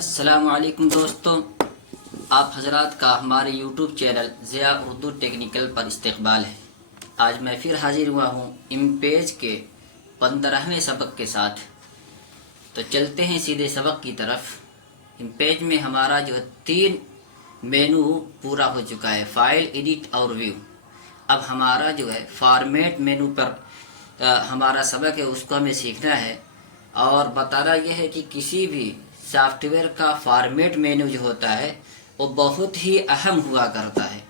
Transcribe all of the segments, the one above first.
अस्सलामुअलैकुम दोस्तों, आप हजरात का हमारे YouTube channel Zia Urdu technical पर इस्तकबाल है। आज मैं फिर हाजिर हुआ हूँ इमपेज के 15वें सबक के साथ। तो चलते हैं सीधे सबक की तरफ। इमपेज में हमारा जो है 3 मेनू पूरा हो चुका है, फाइल, एडिट और व्यू। अब हमारा जो है फॉर्मेट मेनू पर हमारा सबक है, उसको हमें सीखना है। और बताना यह है कि किसी भी सॉफ्टवेयर का फॉर्मेट मेनू जो होता है वो बहुत ही अहम हुआ करता है।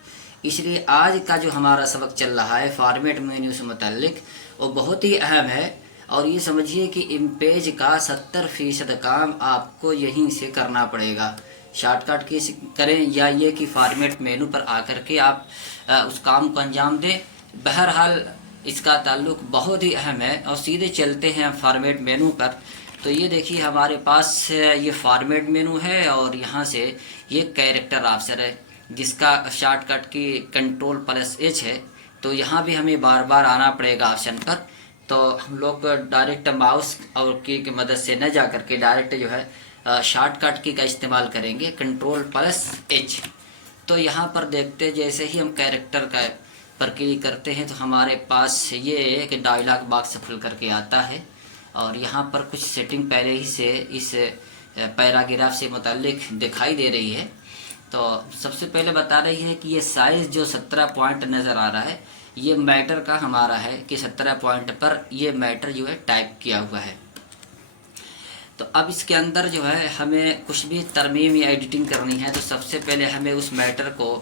इसलिए आज का जो हमारा सबक चल रहा है फॉर्मेट मेन्यू से मुतल्लिक, वो बहुत ही अहम है। और ये समझिए कि इमपेज का 70% काम आपको यहीं से करना पड़ेगा। शॉर्टकट की करें या ये कि फॉर्मेट मेनू पर आकर के आप उस काम को अंजाम दें। बहरहाल इसका ताल्लुक बहुत ही अहम है। और सीधे चलते हैं फॉर्मेट मेनू पर। तो ये देखिए हमारे पास ये फॉर्मेट मेनू है और यहाँ से ये कैरेक्टर ऑप्शन है जिसका शॉर्टकट की Ctrl+H है। तो यहाँ भी हमें बार बार आना पड़ेगा ऑप्शन पर। तो हम लोग डायरेक्ट माउस और की मदद से न जा करके डायरेक्ट जो है शॉर्टकट की का इस्तेमाल करेंगे, Ctrl+H। तो यहाँ पर देखते जैसे ही हम कैरेक्टर का पर क्लिक करते हैं तो हमारे पास ये एक डायलॉग बॉक्स खुल करके आता है। और यहाँ पर कुछ सेटिंग पहले ही से इस पैराग्राफ से मुताल्लिक दिखाई दे रही है। तो सबसे पहले बता रही है कि ये साइज़ जो 17 पॉइंट नज़र आ रहा है, ये मैटर का हमारा है कि 17 पॉइंट पर ये मैटर जो है टाइप किया हुआ है। तो अब इसके अंदर जो है हमें कुछ भी तरमीम या एडिटिंग करनी है तो सबसे पहले हमें उस मैटर को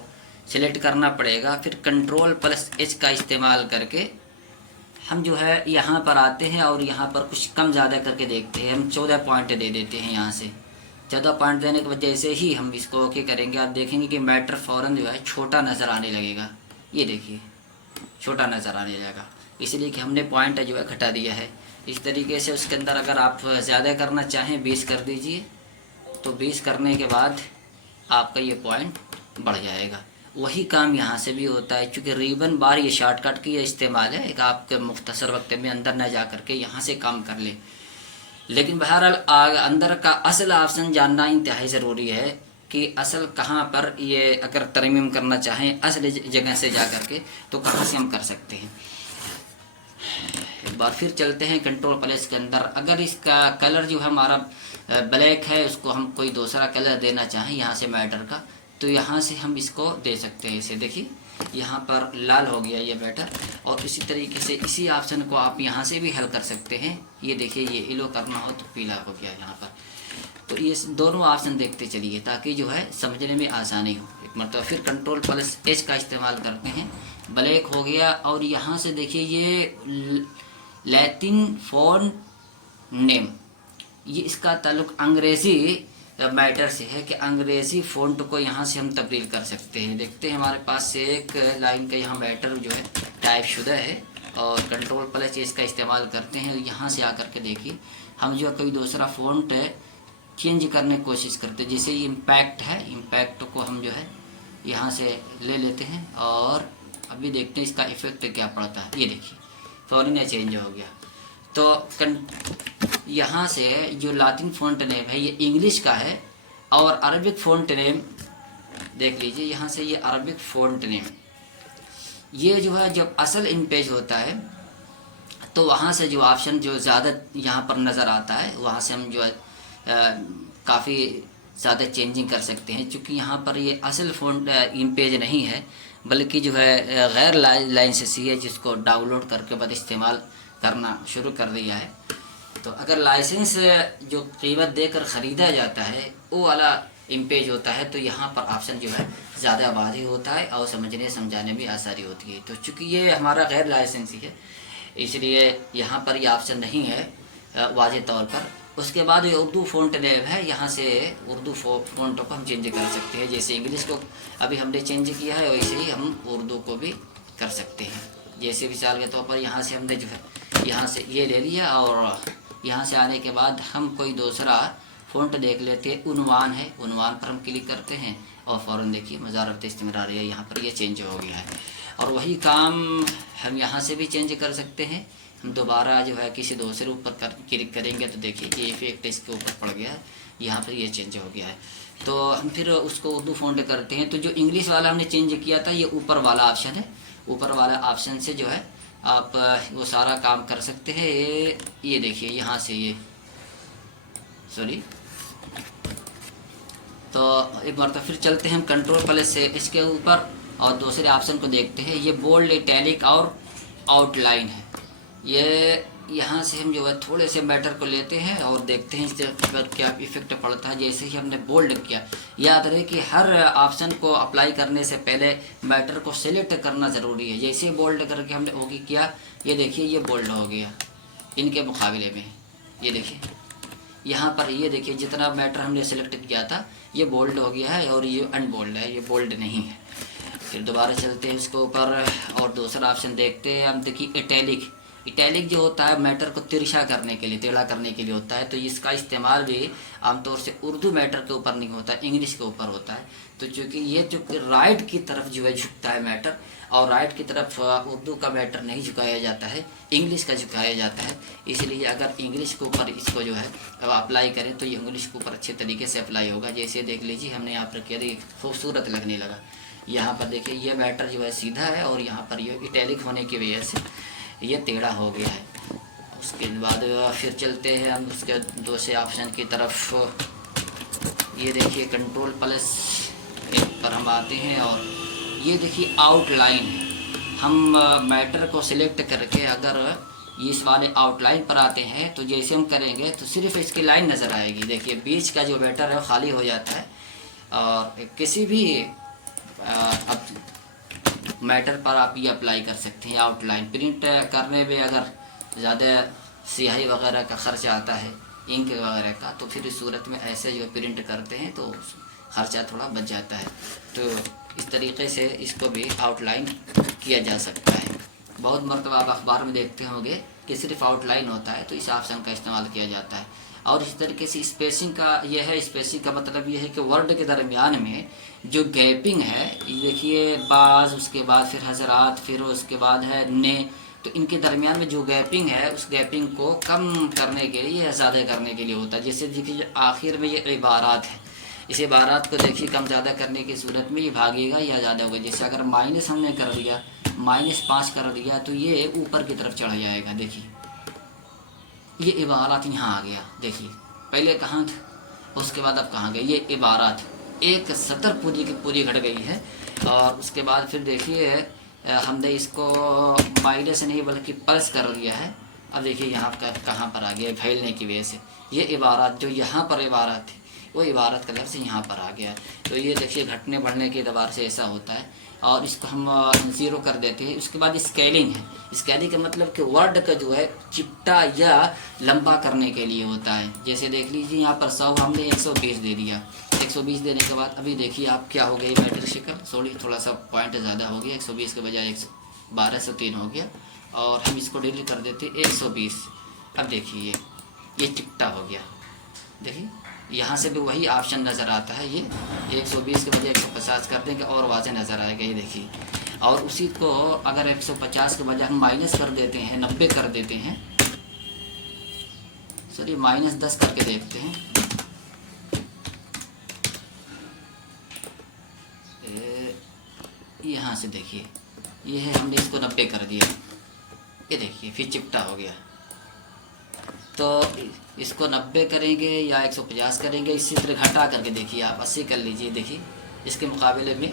सिलेक्ट करना पड़ेगा। फिर Ctrl+H का इस्तेमाल करके हम जो है यहाँ पर आते हैं और यहाँ पर कुछ कम ज़्यादा करके देखते हैं। हम 14 पॉइंट दे देते हैं। यहाँ से 14 पॉइंट देने के वजह से ही हम इसको ओके करेंगे। आप देखेंगे कि मैटर फ़ौरन जो है छोटा नज़र आने लगेगा। ये देखिए छोटा नज़र आने लगेगा, इसलिए कि हमने पॉइंट जो है घटा दिया है। इस तरीके से उसके अंदर अगर आप ज़्यादा करना चाहें 20 कर दीजिए। तो 20 करने के बाद आपका ये पॉइंट बढ़ जाएगा। वही काम यहाँ से भी होता है। चूँकि रिबन बार ये शॉर्टकट की इस्तेमाल है, एक आपके मुख्तसर वक्त में अंदर न जा करके यहाँ से काम कर ले। लेकिन बहरहाल अंदर का असल ऑप्शन जानना इंतहाई ज़रूरी है कि असल कहाँ पर ये अगर तरमीम करना चाहें असल जगह से जा करके तो कहाँ से हम कर सकते हैं। एक बार फिर चलते हैं Ctrl+ के अंदर। अगर इसका कलर जो है हमारा ब्लैक है, उसको हम कोई दूसरा कलर देना चाहें यहाँ से मैटर का, तो यहाँ से हम इसको दे सकते हैं। इसे देखिए यहाँ पर लाल हो गया ये मैटर। और इसी तरीके से इसी ऑप्शन को आप यहाँ से भी हल कर सकते हैं। ये देखिए ये येलो करना हो तो पीला हो गया यहाँ पर। तो ये दोनों ऑप्शन देखते चलिए ताकि जो है समझने में आसानी हो। एक मरतबा फिर Ctrl+H का इस्तेमाल करते हैं, ब्लैक हो गया। और यहाँ से देखिए ये लैटिन फ़ॉन्ट नेम, ये इसका ताल्लुक अंग्रेज़ी मैटर से है कि अंग्रेज़ी फ़ॉन्ट को यहाँ से हम तब्दील कर सकते हैं। देखते हैं हमारे पास से एक लाइन का यहाँ मैटर जो है टाइप शुदा है और Ctrl+H का इस्तेमाल करते हैं। यहाँ से आकर के देखिए हम जो कोई दूसरा फ़ॉन्ट चेंज करने की कोशिश करते हैं। जैसे इम्पैक्ट है, इम्पैक्ट को हम जो है यहाँ से ले लेते हैं और अभी देखते हैं इसका इफ़ेक्ट क्या पड़ता है। ये देखिए फ़ौरन चेंज हो गया। तो यहाँ से जो लातिन फ़ॉन्ट नेम है ये इंग्लिश का है और अरबिक फ़ॉन्ट नेम देख लीजिए। यहाँ से ये अरबिक फ़ॉन्ट नेम, ये जो है जब असल इमपेज होता है तो वहाँ से जो ऑप्शन जो ज़्यादा यहाँ पर नज़र आता है वहाँ से हम जो है काफ़ी ज़्यादा चेंजिंग कर सकते हैं। चूँकि यहाँ पर ये असल फ़ॉन्ट इमपेज नहीं है बल्कि जो है गैर लाइसेंसी है, जिसको डाउनलोड करके बाद इस्तेमाल करना शुरू कर दिया है। तो अगर लाइसेंस जो कीमत देकर ख़रीदा जाता है वो वाला इमपेज होता है तो यहाँ पर ऑप्शन जो है ज़्यादा वाज़ेह होता है और समझने समझाने में आसानी होती है। तो चूँकि ये हमारा गैर लाइसेंसी है इसलिए यहाँ पर ये ऑप्शन नहीं है वाज़ेह तौर पर। उसके बाद ये उर्दू फ़ॉन्ट नेम है, यहाँ से उर्दू फ़ॉन्ट को हम चेंज कर सकते हैं। जैसे इंग्लिश को अभी हमने चेंज किया है वैसे ही हम उर्दू को भी कर सकते हैं। जैसे मिसाल के तौर पर यहाँ से हमने जो है यहाँ से ये ले लिया और यहाँ से आने के बाद हम कोई दूसरा फ़ॉन्ट देख लेते हैं। उन्वान है, उन्वान पर हम क्लिक करते हैं और फ़ौरन देखिए मज़ारत इस्तिमरार है, यहाँ पर ये चेंज हो गया है। और वही काम हम यहाँ से भी चेंज कर सकते हैं। हम दोबारा जो है किसी दूसरे ऊपर क्लिक करेंगे तो देखिए ये इफेक्ट इसके ऊपर पड़ गया है। यहाँ पर ये चेंज हो गया है। तो हम फिर उसको उर्दू फ़ॉन्ट करते हैं। तो जो इंग्लिश वाला हमने चेंज किया था, ये ऊपर वाला ऑप्शन है, ऊपर वाला ऑप्शन से जो है आप वो सारा काम कर सकते हैं। ये देखिए यहाँ से ये सॉरी। तो एक बार तो फिर चलते हैं हम कंट्रोल प्लस से इसके ऊपर और दूसरे ऑप्शन को देखते हैं। ये बोल्ड, इटैलिक और आउटलाइन है। ये यहाँ से हम जो है थोड़े से मैटर को लेते हैं और देखते हैं इसके पर क्या इफेक्ट पड़ता है। जैसे ही हमने बोल्ड किया, याद रहे कि हर ऑप्शन को अप्लाई करने से पहले मैटर को सिलेक्ट करना ज़रूरी है। जैसे ही बोल्ड करके हमने ओके किया, ये देखिए ये बोल्ड हो गया इनके मुकाबले में। ये देखिए यहाँ पर, ये देखिए जितना मैटर हमने सेलेक्ट किया था ये बोल्ड हो गया है और ये अनबोल्ड है, ये बोल्ड नहीं है। फिर दोबारा चलते हैं इसके ऊपर और दूसरा ऑप्शन देखते हैं हम। देखिए इटैलिक, इटैलिक जो होता है मैटर को तिरछा करने के लिए, टेढ़ा करने के लिए होता है। तो इसका इस्तेमाल भी आमतौर से उर्दू मैटर के ऊपर नहीं होता, इंग्लिश के ऊपर होता है। तो चूँकि ये जो राइट की तरफ जो है झुकता है मैटर, और राइट की तरफ उर्दू का मैटर नहीं झुकाया जाता है, इंग्लिश का झुकाया जाता है। इसलिए अगर इंग्लिश के ऊपर इसको जो है अप्लाई करें तो ये इंग्लिश के ऊपर अच्छे तरीके से अप्लाई होगा। जैसे देख लीजिए हमने यहाँ पर किया, देखिए खूबसूरत लगने लगा। यहाँ पर देखिए ये मैटर जो है सीधा है और यहाँ पर ये इटैलिक होने की वजह से ये टेढ़ा हो गया है। उसके बाद फिर चलते हैं हम उसके दूसरे ऑप्शन की तरफ। ये देखिए कंट्रोल प्लस पर हम आते हैं और ये देखिए आउटलाइन है। हम मैटर को सिलेक्ट करके अगर इस वाले आउटलाइन पर आते हैं तो जैसे हम करेंगे तो सिर्फ इसकी लाइन नज़र आएगी। देखिए बीच का जो मैटर है खाली हो जाता है। और किसी भी अब मैटर पर आप ये अप्लाई कर सकते हैं आउटलाइन। प्रिंट करने में अगर ज़्यादा स्याही वगैरह का खर्चा आता है, इंक वगैरह का, तो फिर इस सूरत में ऐसे जो प्रिंट करते हैं तो खर्चा थोड़ा बच जाता है। तो इस तरीके से इसको भी आउटलाइन किया जा सकता है। बहुत मरतबा आप अखबार में देखते होंगे कि सिर्फ आउटलाइन होता है, तो इस ऑप्शन का इस्तेमाल किया जाता है। और इस तरीके से स्पेसिंग का यह है, स्पेसिंग का मतलब ये है कि वर्ड के दरमियान में जो गैपिंग है, देखिए बाज, उसके बाद फिर हजरात, फिर उसके बाद है ने, तो इनके दरमियान में जो गैपिंग है उस गैपिंग को कम करने के लिए या ज़्यादा करने के लिए होता है। जैसे देखिए आखिर में ये इबारात है, इस इबारात को देखिए कम ज़्यादा करने की सूरत में ये भागेगा या ज़्यादा होगा। जैसे अगर माइनस हमने कर दिया, -5 कर दिया, तो ये ऊपर की तरफ चढ़ जाएगा। देखिए ये इबारात यहाँ आ गया, देखिए पहले कहाँ था, उसके बाद अब कहाँ गए। ये इबारात एक सतर पूरी की पूरी घट गई है। और उसके बाद फिर देखिए हमने इसको माइनस नहीं बल्कि प्लस कर दिया है। अब देखिए यहाँ का कहाँ पर आ गया, फैलने की वजह से ये इबारत जो यहाँ पर इबारत थी वो इबारत का लफ्ज़ यहाँ पर आ गया। तो ये देखिए घटने बढ़ने के एतबार से ऐसा होता है। और इसको हम 0 कर देते हैं। उसके बाद स्केलिंग है। स्केलिंग का मतलब कि वर्ड का जो है चिपटा या लंबा करने के लिए होता है। जैसे देख लीजिए यहाँ पर 100 हमने 120 दे दिया। 120 देने के बाद अभी देखिए आप क्या हो गई मैटर शिकल, सॉरी थोड़ा सा पॉइंट ज़्यादा हो गया, 120 के बजाय 1203 हो गया। और हम इसको डिलीट कर देते 120। अब देखिए ये चिपटा हो गया। देखिए यहाँ से भी वही ऑप्शन नज़र आता है। ये 120 के बजाय 150 कर देंगे और वाज़े नज़र आएगा। ये देखिए, और उसी को अगर 150 के बजाय हम माइनस कर देते हैं, 90 कर देते हैं, सॉरी -10 करके देखते हैं। यहाँ से देखिए ये है, हमने इसको 90 कर दिया। ये देखिए फिर चिपटा हो गया। तो इसको 90 करेंगे या 150 करेंगे, इसी तरह घटा करके देखिए आप 80 कर लीजिए। देखिए इसके मुकाबले में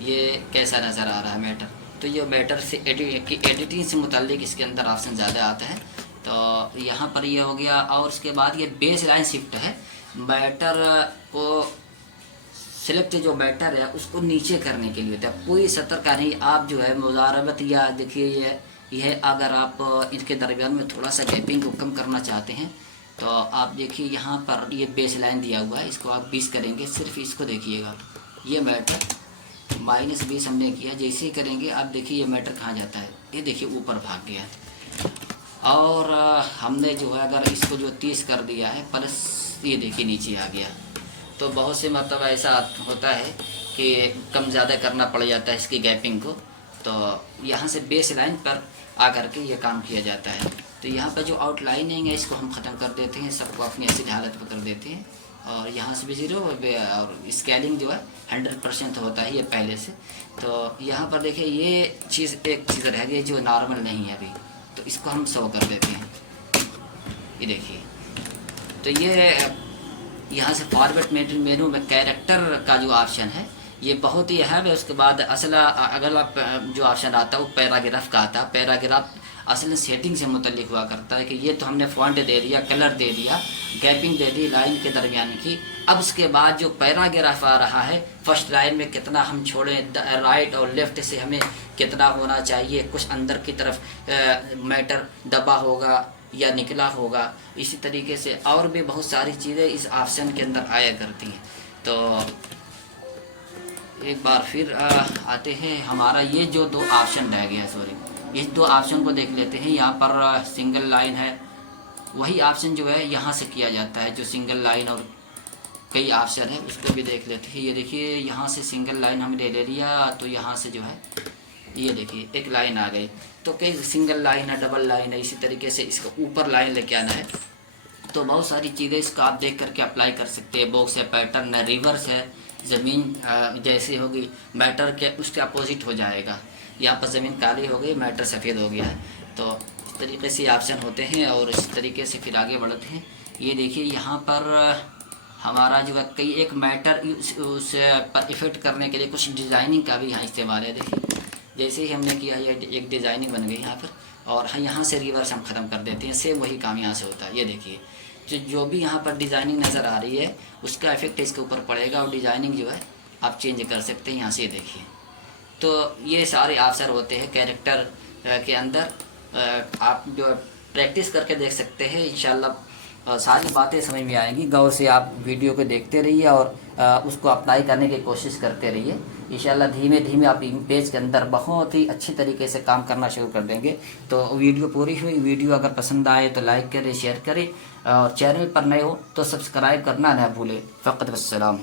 ये कैसा नज़र आ रहा है मैटर। तो ये मैटर से एडिटिंग से मुताल्लिक इसके अंदर ऑप्शन ज़्यादा आता है। तो यहाँ पर ये हो गया। और उसके बाद ये बेस लाइन शिफ्ट है। मैटर को सिलेक्ट जो मैटर है उसको नीचे करने के लिए होता है। कोई सतर का नहीं, आप जो है मुजारबत या देखिए यह अगर आप इनके दरमियान में थोड़ा सा गैपिंग को कम करना चाहते हैं तो आप देखिए यहाँ पर ये बेस लाइन दिया हुआ है, इसको आप 20 करेंगे। सिर्फ इसको देखिएगा, ये मैटर -20 हमने किया। जैसे ही करेंगे आप देखिए ये मैटर कहाँ जाता है, ये देखिए ऊपर भाग गया है। और हमने जो है अगर इसको जो 30 कर दिया है प्लस ये देखिए नीचे आ गया। तो बहुत से मतलब ऐसा होता है कि कम ज़्यादा करना पड़ जाता है इसकी गैपिंग को। तो यहाँ से बेस लाइन पर आकर के ये काम किया जाता है। तो यहाँ पर जो आउटलाइनिंग है इसको हम ख़त्म कर देते हैं, सबको अपनी असली हालत पर कर देते हैं और यहाँ से भी 0 और स्केलिंग जो है 100% होता ही है पहले से। तो यहाँ पर देखिए ये एक चीज़ रह गई जो नॉर्मल नहीं है अभी, तो इसको हम 100 कर देते हैं। ये देखिए, तो ये यहाँ से फॉरवर्ड मेनू में कैरेक्टर का जो ऑप्शन है ये बहुत ही अहम है। उसके बाद अगला जो ऑप्शन आता है वो पैराग्राफ का आता है। पैराग्राफ असल सेटिंग से मुतल्लिक हुआ करता है कि ये तो हमने फॉन्ट दे दिया, कलर दे दिया, गैपिंग दे दी लाइन के दरमियान की। अब उसके बाद जो पैराग्राफ आ रहा है, फर्स्ट लाइन में कितना हम छोड़ें, राइट और लेफ्ट से हमें कितना होना चाहिए, कुछ अंदर की तरफ मैटर दबा होगा या निकला होगा, इसी तरीके से और भी बहुत सारी चीज़ें इस ऑप्शन के अंदर आया करती हैं। तो एक बार फिर आते हैं, हमारा ये जो 2 ऑप्शन रह गया, सॉरी, इस 2 ऑप्शन को देख लेते हैं। यहाँ पर सिंगल लाइन है, वही ऑप्शन जो है यहाँ से किया जाता है, जो सिंगल लाइन और कई ऑप्शन है उसको भी देख लेते हैं। ये देखिए यहाँ से सिंगल लाइन हमने ले लिया, तो यहाँ से जो है ये देखिए एक लाइन आ गई। तो कई सिंगल लाइन है, डबल लाइन है, इसी तरीके से इसको ऊपर लाइन लेके आना है। तो बहुत सारी चीज़ें इसको आप देख करके अप्लाई कर सकते हैं। बॉक्स है, पैटर्न है, रिवर्स है, ज़मीन जैसे होगी मैटर के उसके अपोजिट हो जाएगा। यहाँ पर ज़मीन काली हो गई, मैटर सफ़ेद हो गया है। तो इस तरीके से ऑप्शन होते हैं और इस तरीके से फिर आगे बढ़ते हैं। ये देखिए यहाँ पर हमारा जो है कई एक मैटर उस पर इफेक्ट करने के लिए कुछ डिज़ाइनिंग का भी यहाँ इस्तेमाल है। देखिए जैसे ही हमने किया ये एक डिज़ाइनिंग बन गई यहाँ पर, और यहाँ से रिवर्स हम ख़त्म कर देते हैं। सेम वही काम यहाँ से होता है। ये देखिए जो भी यहाँ पर डिज़ाइनिंग नज़र आ रही है उसका इफेक्ट इसके ऊपर पड़ेगा और डिज़ाइनिंग जो है आप चेंज कर सकते हैं यहाँ से। देखिए तो ये सारे ऑप्शन होते हैं कैरेक्टर के अंदर। आप जो प्रैक्टिस करके देख सकते हैं, इंशाल्लाह सारी बातें समझ में आएंगी। गौर से आप वीडियो को देखते रहिए और उसको अप्लाई करने की कोशिश करते रहिए। इंशाल्लाह धीमे धीमे आप पेज के अंदर बहुत ही अच्छी तरीके से काम करना शुरू कर देंगे। तो वीडियो पूरी हुई। वीडियो अगर पसंद आए तो लाइक करें, शेयर करें, और चैनल पर नए हो तो सब्सक्राइब करना ना भूलें। फ़क़त वस्सलाम।